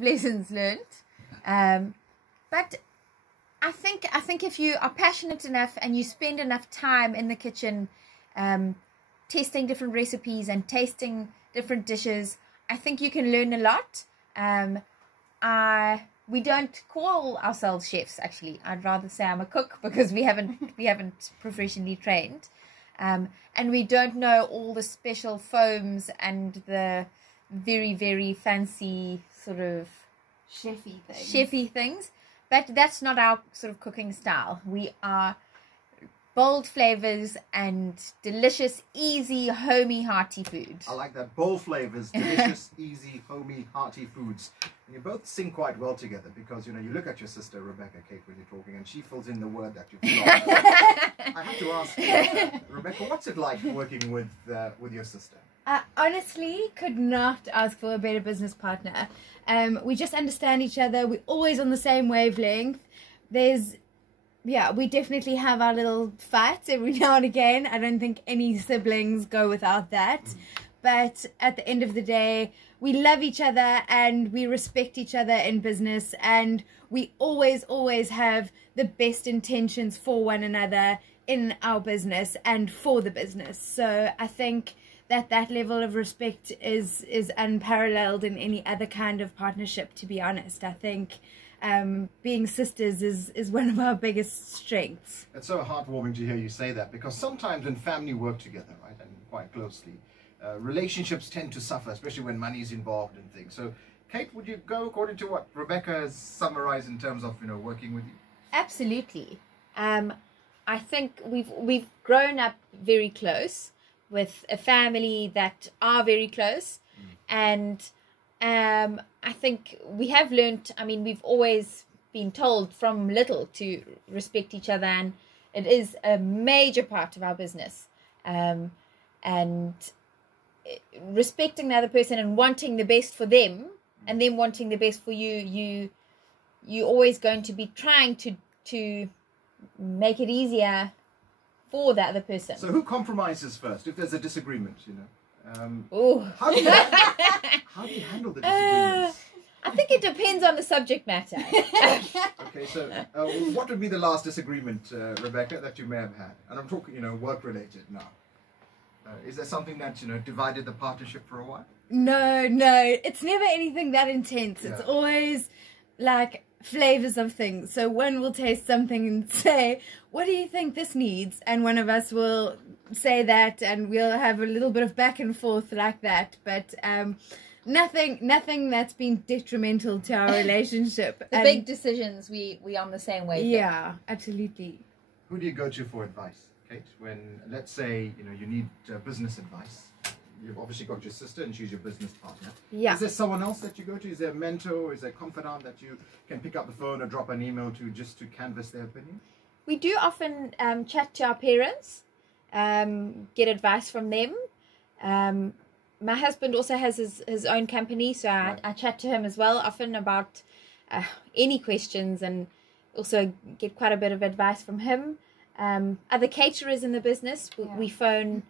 lessons learned. But I think if you are passionate enough and you spend enough time in the kitchen, testing different recipes and tasting different dishes, I think you can learn a lot. We don't call ourselves chefs, actually. I'd rather say I'm a cook, because we haven't professionally trained. And we don't know all the special foams and the very, very fancy sort of chefy things. But that's not our sort of cooking style. We are bold flavors and delicious, easy, homey, hearty food. I like that. Bold flavors, delicious, easy, homey, hearty foods. And you both sing quite well together, because, you know, you look at your sister, Rebecca, Kate, when you're talking, and she fills in the word that you've got. I have to ask, Rebecca, what's it like working with your sister? Honestly, could not ask for a better business partner. We just understand each other. We're always on the same wavelength. We definitely have our little fights every now and again. I don't think any siblings go without that. But at the end of the day, we love each other and we respect each other in business. And we always have the best intentions for one another in our business and for the business. So I think that level of respect is unparalleled in any other kind of partnership, to be honest. I think being sisters is one of our biggest strengths. It's so heartwarming to hear you say that, because sometimes when family work together, right, and quite closely, relationships tend to suffer, especially when money is involved and things. So, Kate, would you go according to what Rebecca has summarized in terms of, you know, working with you? Absolutely. I think we've grown up very close, with a family that are very close, and I think we have learnt, I mean, we've always been told from little to respect each other, and it is a major part of our business. And respecting the other person and wanting the best for them, and them wanting the best for you're always going to be trying to make it easier for the other person. So who compromises first if there's a disagreement, you know? How do you handle the disagreements? I think it depends on the subject matter. Okay, so what would be the last disagreement, Rebecca, that you may have had? And I'm talking, you know, work-related now. Is there something that, you know, divided the partnership for a while? No, it's never anything that intense. Yeah. It's always like flavors of things. So one will taste something and say, what do you think this needs? And one of us will say that, and we'll have a little bit of back and forth like that. But nothing that's been detrimental to our relationship. The big decisions, we on the same wavelength. Yeah, absolutely. Who do you go to for advice, Kate? When, let's say, you know, you need business advice. You've obviously got your sister and she's your business partner. Yeah. Is there someone else that you go to? Is there a mentor? Is there a confidant that you can pick up the phone or drop an email to, just to canvass their opinion? We do often chat to our parents, get advice from them. My husband also has his own company, so I chat to him as well often about any questions, and also get quite a bit of advice from him. Other caterers in the business, we phone.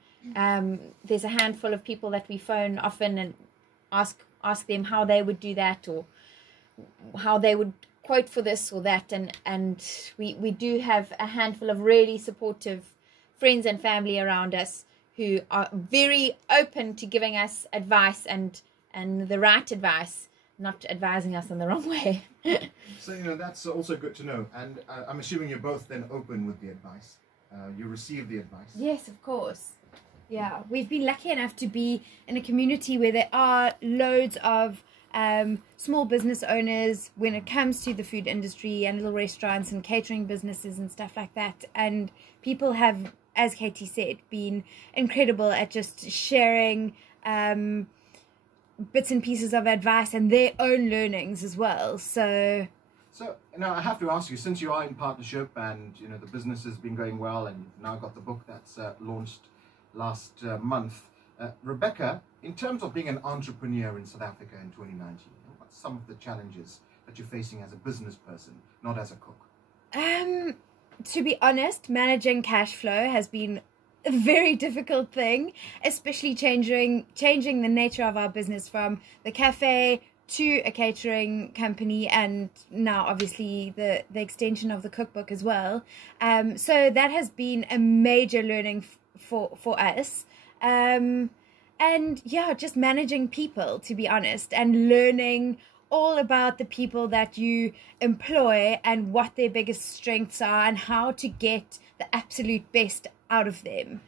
There's a handful of people that we phone often and ask them how they would do that, or how they would quote for this or that, and we do have a handful of really supportive friends and family around us who are very open to giving us advice and the right advice, not advising us in the wrong way. So, you know, that's also good to know. And I'm assuming you're both then open with the advice. You receive the advice. Yes, of course. Yeah, we've been lucky enough to be in a community where there are loads of small business owners when it comes to the food industry, and little restaurants and catering businesses and stuff like that. And people have, as Katie said, been incredible at just sharing bits and pieces of advice and their own learnings as well. So now I have to ask you, since you are in partnership and, you know, the business has been going well, and you've now got the book that's launched last month, Rebecca, in terms of being an entrepreneur in South Africa in 2019, what's some of the challenges that you're facing as a business person, not as a cook? To be honest, managing cash flow has been a very difficult thing, especially changing the nature of our business from the cafe to a catering company, and now obviously the extension of the cookbook as well. So that has been a major learning for us. And yeah, just managing people, to be honest, and learning all about the people that you employ and what their biggest strengths are and how to get the absolute best out of them.